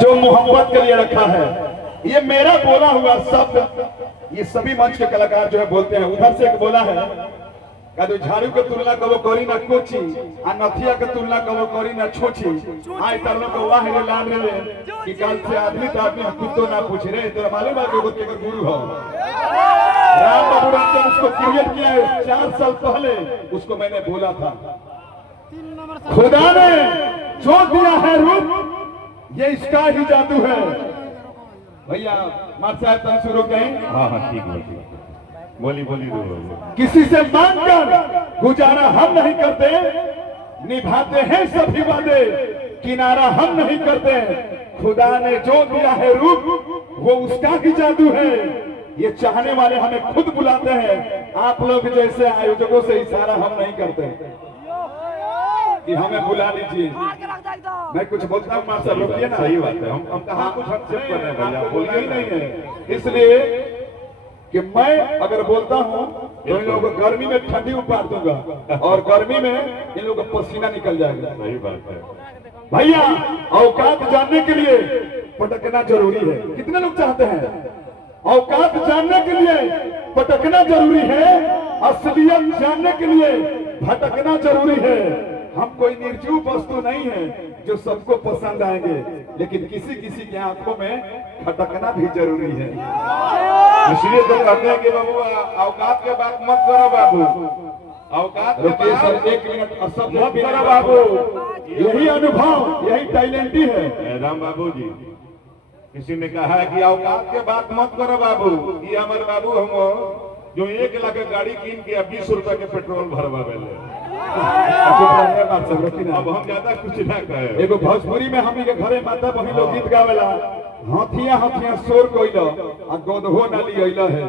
जो मोहब्बत के लिए रखा है। ये मेरा बोला हुआ शब्द ये सभी मंच के कलाकार जो है बोलते हैं। उधर से एक बोला है का तो झाड़ू के तुलना कबो करी ना कोची आ नथिया के तुलना कबो करी ना छोची। आई तरलो को वाह रे लाल रे कि कल से आदमी तो आदमी कुत्तो ना पूछ रे तेरा मालूम है जो के गुरु हो राम बाबू ने उसको क्रिएट किया है 4 साल पहले। उसको मैंने बोला था खुदा ने जो दिया है रूप ये इसका ही जादू है। भैया मार साहब तुम शुरू करें। हाँ ठीक है बोली किसी से मांगकर गुजारा हम नहीं करते, निभाते हैं सभी वादे किनारा हम नहीं करते। खुदा ने जो दिया है रूप वो उसका ही जादू है। ये चाहने वाले हमें खुद बुलाते हैं। आप लोग जैसे आयोजकों से इशारा हम नहीं करते कि हमें बुला लीजिए। मैं कुछ बोलता हूँ मास्टर रोकिए ना। सही बात है हम कहाँ कुछ हस्तक्षेप कर रहे हैं भैया बोलना ही नहीं है। इसलिए कि मैं अगर बोलता हूँ तो इन लोगों को गर्मी में ठंडी उपार दूंगा और गर्मी में इन लोगों को पसीना निकल जाएगा। सही बात है भैया औकात जानने के लिए पटकना जरूरी है। कितने लोग चाहते हैं औकात जानने के लिए पटकना जरूरी है, असलियत जानने के लिए भटकना जरूरी है। हम कोई निर्जीव वस्तु नहीं है जो सबको पसंद आएंगे, लेकिन किसी किसी की आंखों में भटकना भी जरूरी है। इसलिए तो कहते हैं कि बाबू औकात के बात मत करो बाबू, औकात रुकिए सर 1 मिनट असब मत करो बाबू। यही अनुभव यही टैलेंट ही है। राम बाबू जी किसी ने कहा है कि औकात के बात मत करो बाबू। ये हमारे बाबू हम जो 1 लाख गाड़ी कीन के 20 रुपए के पेट्रोल भरवा बेले। अब हम ज्यादा कुछ ना कहे। एगो भोजपुरी में हम के घरे माता बहन लोग गीत गावेला हाथिया हाथिया शोर कोइलो आ गोदहो नाली अइला है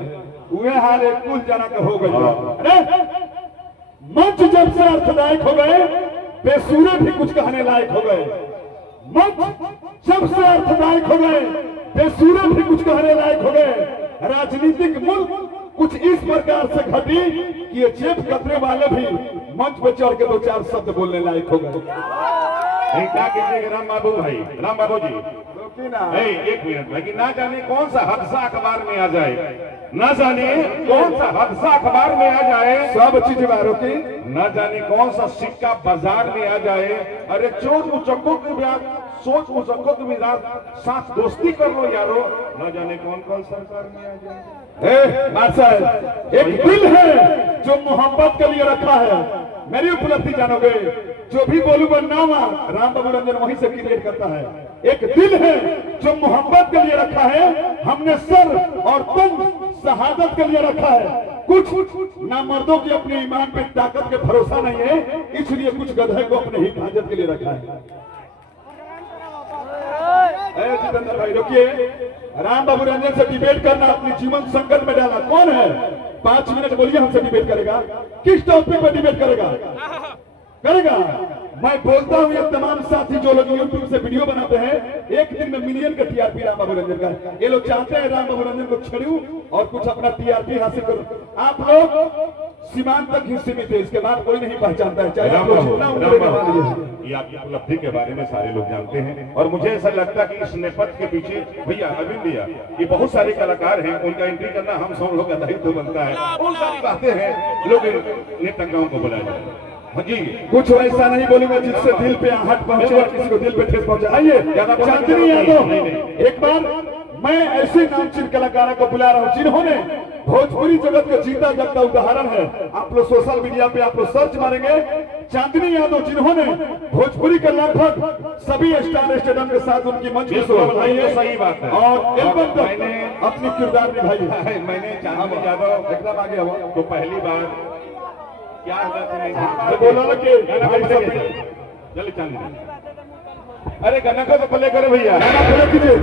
उहे हाल एक कुल जना के हो गइल। अरे मंच जब से अर्थदायक हो गए बेसुरे भी कुछ कहने लायक हो गए। मंच जब से अर्थदायक हो गए बेसुरे भी कुछ कहने लायक हो गए। राजनीतिक मुल्क कुछ इस प्रकार से घटी कि ये जेब कतरे वाले भी मंच पर चढ़ के 2-4 शब्द बोलने लायक हो गए। क्या कीजिएगा राम बाबू भाई, राम बाबू जी एक मिनट भाई कि ना जाने कौन सा हादसा अखबार में आ जाए, ना जाने कौन सा हादसा अखबार में आ जाए, सब चीज बारों की ना जाने कौन सा सिक्का बाजार में आ जाए। अरे चोट मुचक्कों के ब्याज सोच मुचक्कों के मिजाज साथ दोस्ती कर लो यारो, ना जाने कौन कौन सरकार में आ जाए। मास्टर एक दिल है जो मोहब्बत के लिए रखा है। मेरी उपलब्धि जानोगे जो भी बोलू बननामा राम बाबू रंजन वहीं से क्रिएट करता है। एक दिल है जो मोहब्बत के लिए रखा है। हमने सर और तुम शहादत के लिए रखा है। कुछ नामर्दों की अपने ईमान पे ताकत के भरोसा नहीं है, इसलिए कुछ गधे को अपने हिफाजत के लिए रखा है। जितेंद्र भाई रुकिए। राम बाबू रंजन से डिबेट करना अपनी जीवन संकट में डाला। कौन है 5 मिनट बोलिए हमसे डिबेट करेगा? किस टॉपिक पर डिबेट करेगा? मैं बोलता हूँ ये तमाम साथी जो लोग यूट्यूब से वीडियो बनाते हैं एक दिन में मिलियन का टीआरपी राम बाबू रंजन का। ये लोग चाहते हैं राम बाबू रंजन को छेड़ूं और कुछ अपना टीआरपी हासिल करूं। आप लोग सीमांत तक ही सीमित है, इसके बाद कोई नहीं पहचानता है। चाहे ये आपकी उपलब्धि के बारे में सारे लोग जानते हैं और मुझे ऐसा लगता है कि इस नेपथ्य के पीछे भैया अरविंद भैया ये बहुत सारे कलाकार हैं, उनका एंट्री करना हम सब लोग का दायित्व बनता है। बहुत सारी बातें हैं लोग नेताओं को बुलाया जाए। हाँ जी कुछ ऐसा नहीं बोलूंगा जिससे दिल पे आहट पहुंचे और किसी को दिल पे ठेस पहुंचे। आइए चांदनी यादव एक बार मैं ऐसे नामचीन कलाकारों को बुला रहा हूँ जिन्होंने भोजपुरी जगत का जीता जागता उदाहरण है। आप लोग सोशल मीडिया पे आप लोग सर्च मारेंगे चांदनी यादव जिन्होंने भोजपुरी के लगभग सभी स्टार स्टेडियम के साथ उनकी मंच की शोभा बढ़ाई है। सही बात है और एल्बम तक अपनी किरदार निभाई है। मैंने चांदनी यादव एकदम आगे हुआ तो पहली बार क्या बोला चले चांदनी। अरे गाना को तो प्ले करो भैया, गाना प्ले कीजिए।